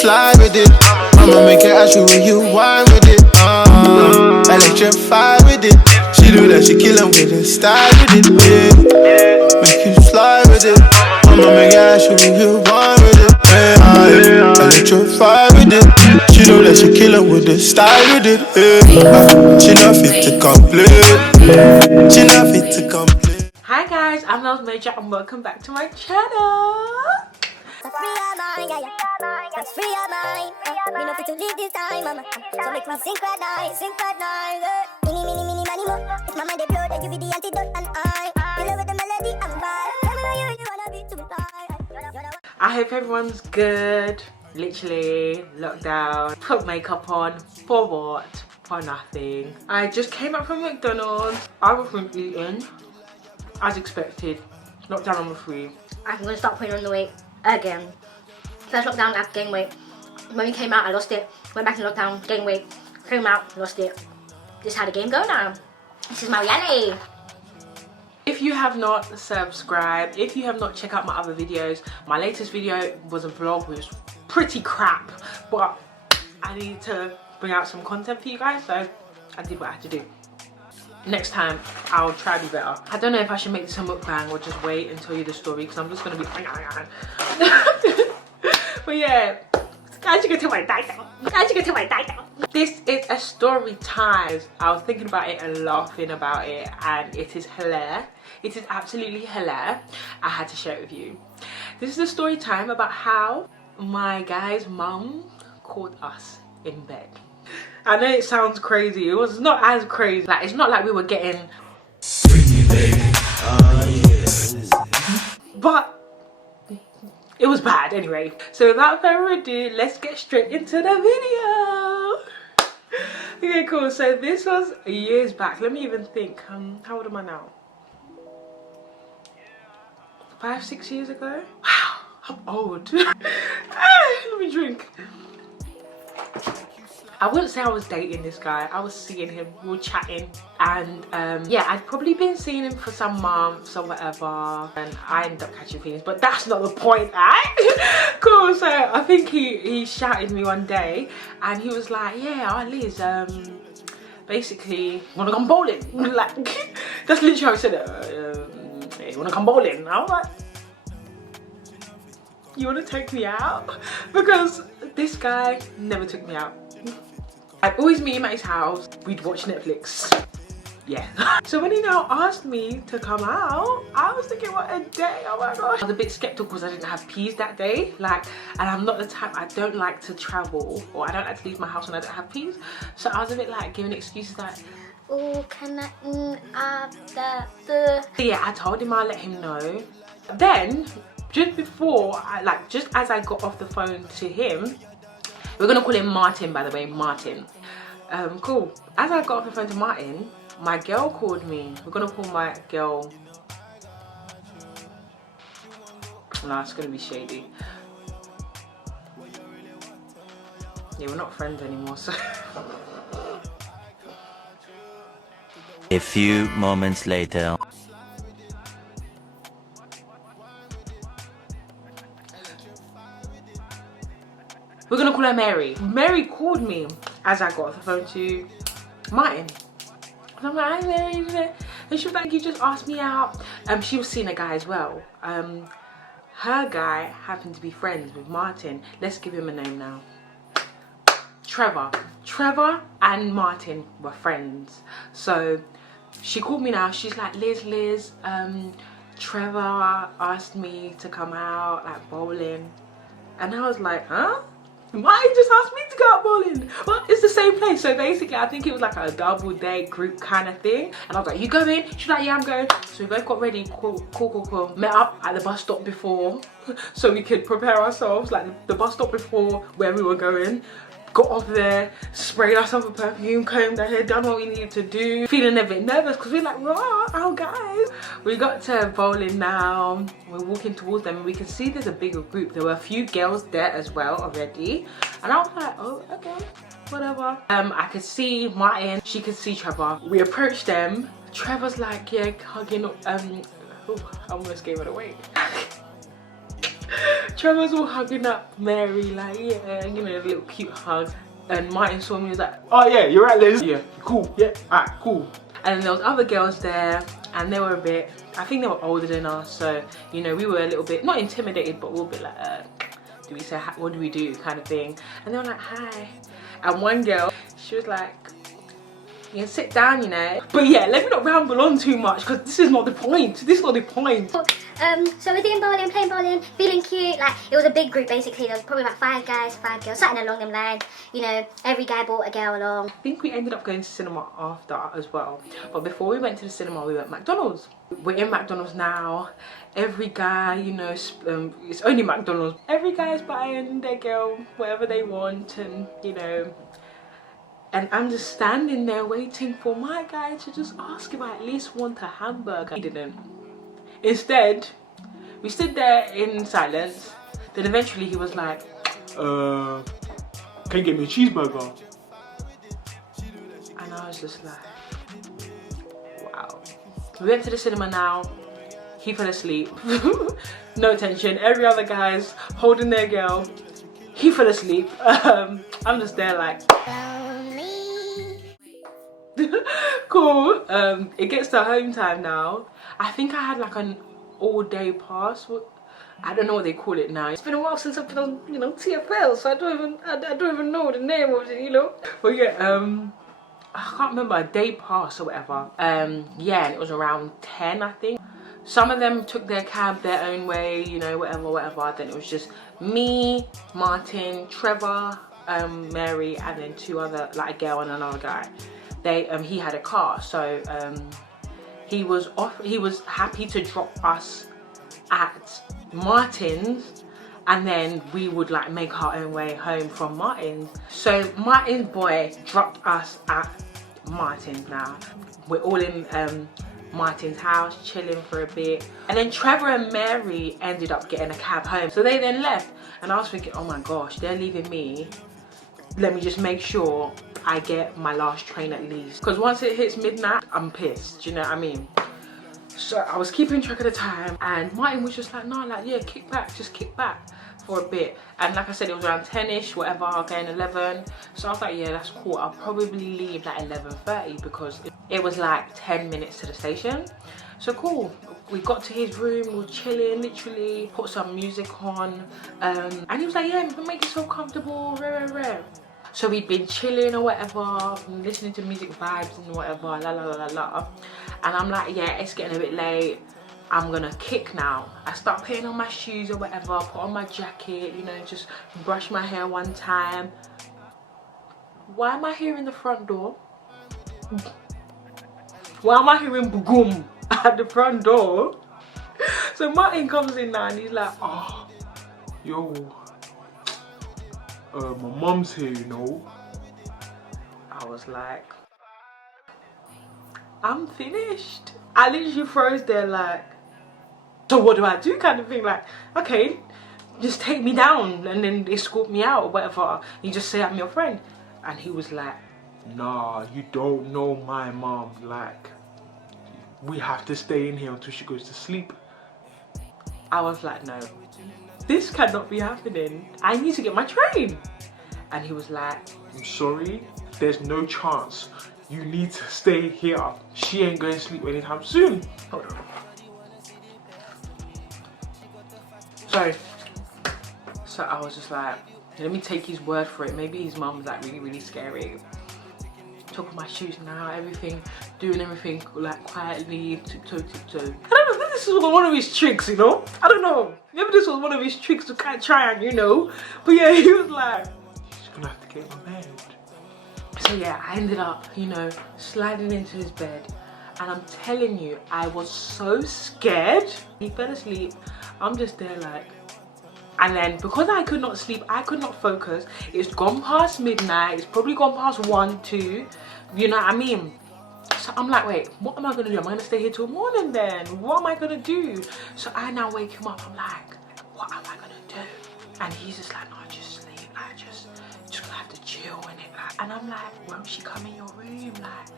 slide with it. I'ma make her ask you when you whine with it. Electrify with it. She do that, she kill him with it. Style with it, yeah. Make you slide with it. I'ma make her ask you when you whine with it. Yeah. Electrify with it. She do that, she kill him with it. Style with it, yeah. She not fit to complain. She not fit to complain. Hi guys, I'm Major and welcome back to my channel. That's free of mine, yeah, yeah. That's free of mine. Me no fit to live this time, mama. So make me synchronize. Mini, money more. If my mind they blow, then you be the antidote and I. You love with the melody and vibe. Tell me where you wanna be to fly. I hope everyone's good. Literally, lockdown. Put makeup on. For what? For nothing. I just came back from McDonald's. I wasn't eating. As expected. Lockdown number 3. I'm going to start putting on the weight again. First lockdown, I've gained weight. When we came out, I lost it. Went back in lockdown, gained weight. Came out, lost it. This is how the game go now. This is my reality. If you have not subscribed, if you have not checked out my other videos, my latest video was a vlog which was pretty crap. But I need to bring out some content for you guys, so I did what I had to do. Next time, I'll try to be better. I don't know if I should make this a mukbang or just wait and tell you the story because I'm just going to be... But yeah, guys, you can tell my title. This is a story time. I was thinking about it and laughing about it and it is hilarious. It is absolutely hilarious. I had to share it with you. This is a story time about how my guy's mum caught us in bed. I know it sounds crazy. It was not as crazy. Like, it's not like we were getting... But it was bad anyway. So without further ado, let's get straight into the video. Okay, cool. So this was years back. Let me even think. How old am I now? 5, 6 years ago? Wow, I'm old. Let me drink. I wouldn't say I was dating this guy. I was seeing him, we were chatting, and yeah, I'd probably been seeing him for some months or whatever, and I ended up catching feelings, but that's not the point, right? Cool. So I think he shouted me one day and he was like, yeah, Liz, basically, wanna come bowling? Like, that's literally how he said it. Hey, you wanna come bowling? I was like, you wanna take me out? Because this guy never took me out. I'd always meet him at his house, we'd watch Netflix. Yeah. So when he now asked me to come out, I was thinking, what a day, oh my gosh. I was a bit skeptical because I didn't have peas that day. Like, and I'm not the type, I don't like to travel or I don't like to leave my house when I don't have peas. So I was a bit like giving excuses like, oh, can I, So yeah, I told him I'll let him know. Then, just before, just as I got off the phone to him, we're gonna call him Martin, by the way, Martin. Cool. As I got off the phone to Martin, my girl called me. We're gonna call my girl... Nah, it's gonna be shady. Yeah, we're not friends anymore, so... A few moments later. We're gonna call her Mary. Mary called me as I got off the phone to Martin. And I'm like, hi Mary, and she was like, you just asked me out. She was seeing a guy as well. Her guy happened to be friends with Martin. Let's give him a name now. Trevor. Trevor and Martin were friends. So she called me now. She's like, Liz, Trevor asked me to come out, like bowling. And I was like, huh? Why you just asked me to go out bowling? Well, it's the same place. So basically, I think it was like a double date group kind of thing. And I was like, you going? She's like, yeah, I'm going. So we both got ready, cool. Met up at the bus stop before so we could prepare ourselves, like the bus stop before where we were going. Got off there, sprayed ourselves with perfume, combed our hair, done what we needed to do. Feeling a bit nervous because we're like, raw, oh guys. We got to bowling now. We're walking towards them and we can see there's a bigger group. There were a few girls there as well already. And I was like, oh, okay, whatever. I could see Martin, she could see Trevor. We approached them. Trevor's like, yeah, hugging, oh, I almost gave it away. Trevor's all hugging up Mary, like, yeah, you know, a little cute hug. And Martin saw me and was like, oh yeah, you're right, Liz. Yeah, cool, yeah, alright, cool. And then there was other girls there, and they were a bit, I think they were older than us, so, you know, we were a little bit, not intimidated, but we were a bit like, do we say, what do we do, kind of thing. And they were like, hi. And one girl, she was like, you can sit down, you know. But yeah, let me not ramble on too much, because this is not the point. This is not the point. So we're doing bowling, playing bowling, feeling cute. Like, it was a big group basically. There was probably about 5 guys, 5 girls, something along them lines. You know, every guy brought a girl along. I think we ended up going to cinema after as well. But before we went to the cinema, we went to McDonald's. We're in McDonald's now. Every guy, you know, it's only McDonald's. Every guy is buying their girl whatever they want, and you know. And I'm just standing there waiting for my guy to just ask if I at least want a hamburger. He didn't. Instead, we stood there in silence. Then eventually he was like, can you get me a cheeseburger? And I was just like, wow. We went to the cinema now. He fell asleep. No attention. Every other guy's holding their girl. He fell asleep. I'm just there like, cool. It gets to home time now. I think I had like an all-day pass. I don't know what they call it now. It's been a while since I've been on, you know, TFL, so I don't even know the name of it, you know. But yeah, I can't remember, a day pass or whatever. Yeah, and it was around 10, I think. Some of them took their cab their own way, you know, whatever. Then it was just me, Martin, Trevor, Mary, and then 2 other, like a girl and another guy. He had a car, so he was happy to drop us at Martin's, and then we would like make our own way home from Martin's. So Martin's boy dropped us at Martin's now. We're all in Martin's house chilling for a bit, and then Trevor and Mary ended up getting a cab home. So they then left, and I was thinking, oh my gosh, they're leaving me. Let me just make sure I get my last train at least, because once it hits midnight, I'm pissed, do you know what I mean? So I was keeping track of the time, and Martin was just like, no, like, yeah, kick back, just kick back for a bit. And like I said, it was around 10ish, whatever, going 11. So I was like, yeah, that's cool. I'll probably leave like 11:30 because it was like 10 minutes to the station. So cool. We got to his room, we were chilling, literally, put some music on. And he was like, yeah, make yourself comfortable, rare. So we'd been chilling or whatever, listening to music vibes and whatever, la. And I'm like, yeah, it's getting a bit late. I'm gonna kick now. I start putting on my shoes or whatever, put on my jacket, you know, just brush my hair one time. Why am I hearing the front door? Why am I hearing boom at the front door? So Martin comes in now and he's like, oh, yo, my mom's here, you know. I was like, I'm finished. I literally froze there like, so what do I do kind of thing, like, okay, just take me down and then escort me out or whatever. You just say I'm your friend. And he was like, nah, you don't know my mom, like, we have to stay in here until she goes to sleep. I was like, no, this cannot be happening. I need to get my train. And he was like, I'm sorry, there's no chance. You need to stay here. She ain't going to sleep anytime soon. Hold on. So I was just like, let me take his word for it. Maybe his mum's like really scary. Took off my shoes now, everything, doing everything like quietly, tiptoe. I don't know, maybe this was one of his tricks, you know? I don't know. Maybe this was one of his tricks to kind of try and, you know? But yeah, he was like, he's gonna have to get my bed. So yeah, I ended up, you know, sliding into his bed. And I'm telling you, I was so scared. He fell asleep. I'm just there like, and then because I could not sleep, I could not focus. It's gone past midnight. It's probably gone past 1, 2. You know what I mean? So I'm like, wait, what am I gonna do? Am I gonna stay here till morning then? What am I gonna do? So I now wake him up. I'm like, what am I gonna do? And he's just like, no, just sleep. Like, just gonna have to chill in it. Like, and I'm like, won't she come in your room? Like,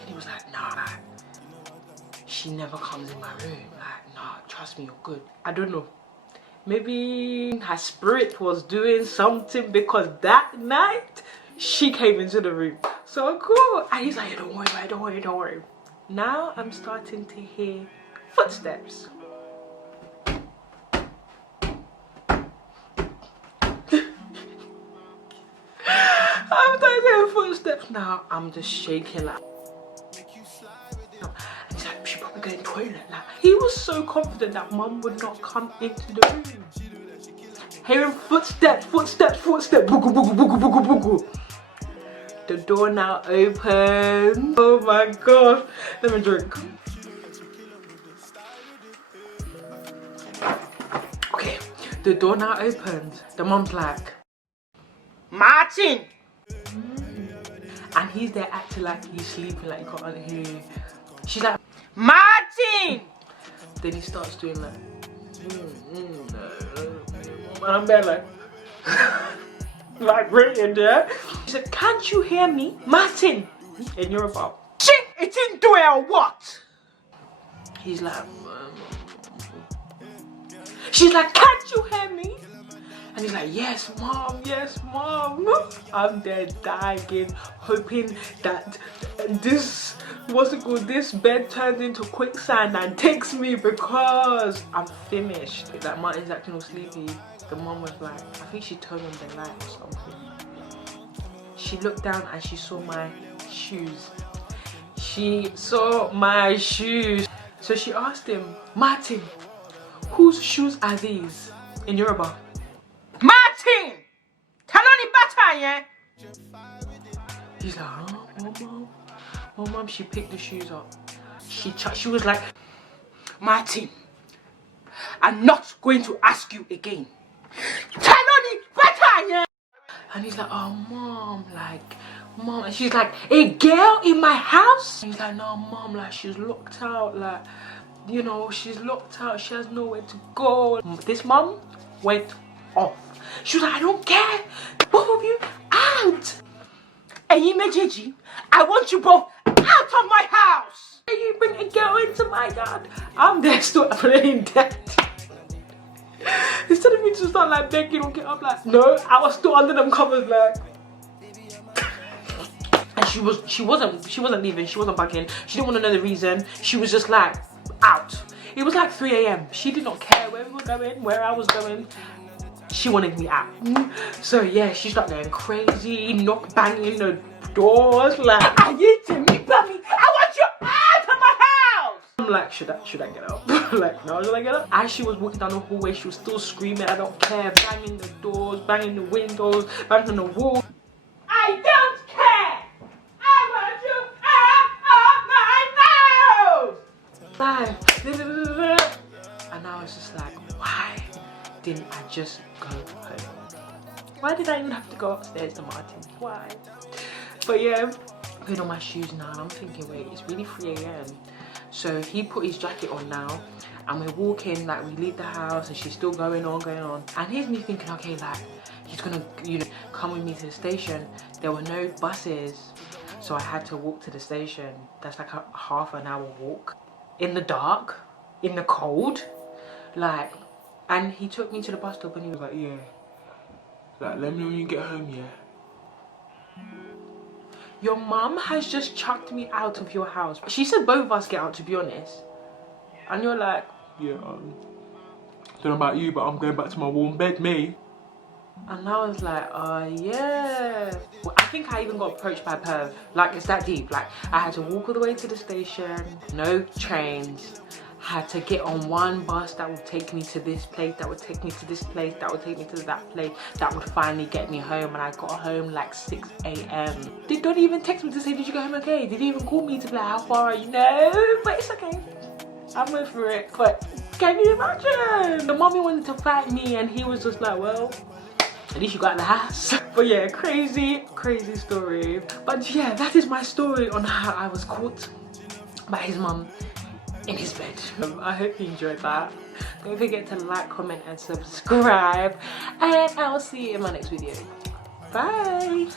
and he was like, nah, like, she never comes in my room. Like, nah, trust me, you're good. I don't know. Maybe her spirit was doing something, because that night she came into the room. So cool. And he's like, don't worry about it, don't worry, don't worry. Now I'm starting to hear footsteps. I'm starting to hear footsteps now. I'm just shaking like. And he's like, she probably going to the toilet. Like, he was so confident that mum would not come into the room. Hearing footsteps, footsteps, footsteps, boogie, boogie, boogie, boogie, boogie. The door now opens. Oh my god. Let me drink. Okay, the door now opens. The mum's like, Martin! And he's there acting like he's sleeping, like you can't hear. She's like, Martin! Then he starts doing like, and I'm there like, vibrating there. He said, can't you hear me? Martin! And you're about, shit, it's in doing or what? He's like, she's like, can't you hear me? And he's like, yes, mom, yes, mom. I'm there dying, hoping that this, what's it called, this bed turns into quicksand and takes me, because I'm finished. Like, Martin's acting all sleepy. The mom was like, I think she turned on the light or something. She looked down and she saw my shoes. She saw my shoes. So she asked him, Martin, whose shoes are these? In Yoruba. Martin! Tell on better, yeah? He's like, oh mom. Oh mom, she picked the shoes up. She was like, Martin, I'm not going to ask you again. Tell on better, yeah? And he's like, oh mom, like, mom. And she's like, a girl in my house? And he's like, no mom, like, she's locked out, like, you know, she's locked out, she has nowhere to go. This mom went off. She was like, I don't care, both of you out. And you Mejeji, I want you both out of my house. And you bring a girl into my yard. I'm there still playing dead. Instead of me to start like begging or get up, like, no, I was still under them covers, like. And she wasn't leaving, she wasn't backing. She didn't want to know the reason. She was just like, out. It was like 3 AM. She did not care where we were going, where I was going. She wanted me out. So yeah, she started going crazy, knock banging the doors, like, I need to meet me. I want you out of my house. I'm like, should I get up? Like, no, should I get up? As she was walking down the hallway, she was still screaming, I don't care, banging the doors, banging the windows, banging the wall. I don't care. I want you out of my house. And I was just like, why didn't I just go home? Why did I even have to go upstairs to Martin? Why? But yeah, I put on my shoes now and I'm thinking, wait, it's really 3 AM. So he put his jacket on now and we're walking, like, we leave the house and she's still going on. And here's me thinking, okay, like, he's gonna, you know, come with me to the station. There were no buses, so I had to walk to the station. That's like a half an hour walk in the dark, in the cold, like. And he took me to the bus stop and he was like, yeah, like, let me know when you get home, yeah. Your mum has just chucked me out of your house. She said both of us get out, to be honest. And you're like, yeah, don't know about you, but I'm going back to my warm bed, me. And I was like, yeah. Well, I think I even got approached by Perv. Like, it's that deep. Like, I had to walk all the way to the station, no trains. Had to get on one bus that would take me to this place, that would take me to this place, that would take me to that place, that would finally get me home. And I got home like 6 AM. They don't even text me to say, did you go home okay? They didn't even call me to be like, how far are you? No, but it's okay. I'm over it. But can you imagine? The mommy wanted to fight me and he was just like, well, at least you got in the house. But yeah, crazy story. But yeah, that is my story on how I was caught by his mum in his bed. I hope you enjoyed that. Don't forget to like, comment and subscribe, and I will see you in my next video. Bye.